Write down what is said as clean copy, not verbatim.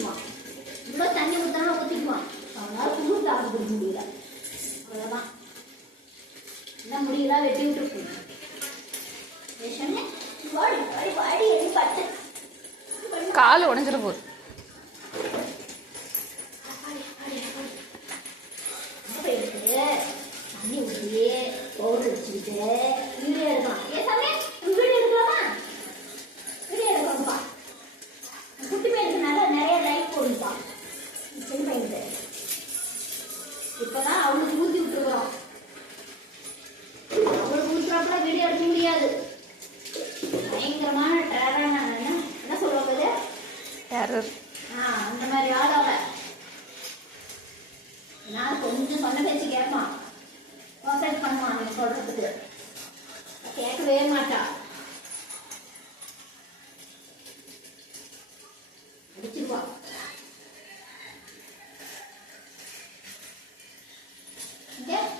ஊற்றிக்குவான். இவ்வளோ தண்ணி ஊற்றாலும் ஊற்றிக்குவான். அவனால குளிர் தாக்கு பிடிக்க முடியல. அவ்வளோதான். என்ன முடியலாம் வெட்டி விட்டுருக்கு. வாடி வாடி வாடி எண்ணி பட்டு கால் உடஞ்சிட போகுது. தண்ணி ஊற்றி பவுடர் வச்சுக்கிட்டு வீடியோ எடுக்கலாம். ஏசாமே வீடியோ எடுக்கலாமா? வீடியோ எடுக்கலாம்ப்பா. குட்டி பையனுக்கு நிறைய லைக் போடுப்பா. சின்ன பையனுக்கு இப்போதான் அவனுக்கு ஊற்றி விட்டுருக்குறோம். அவனுக்கு ஊற்றுறப்பட வீடியோ எடுக்க முடியாது. பயங்கரமான டெரரான என்ன சொல்லுவாங்க? டெரர். அந்த மாதிரி ஆள் அவ. நான் கொஞ்சம் சொன்ன பேச்சு கேட்பான். பண்ணுவான். நீங்க சொல்றதுக்கு கேட்கவே மாட்டான்.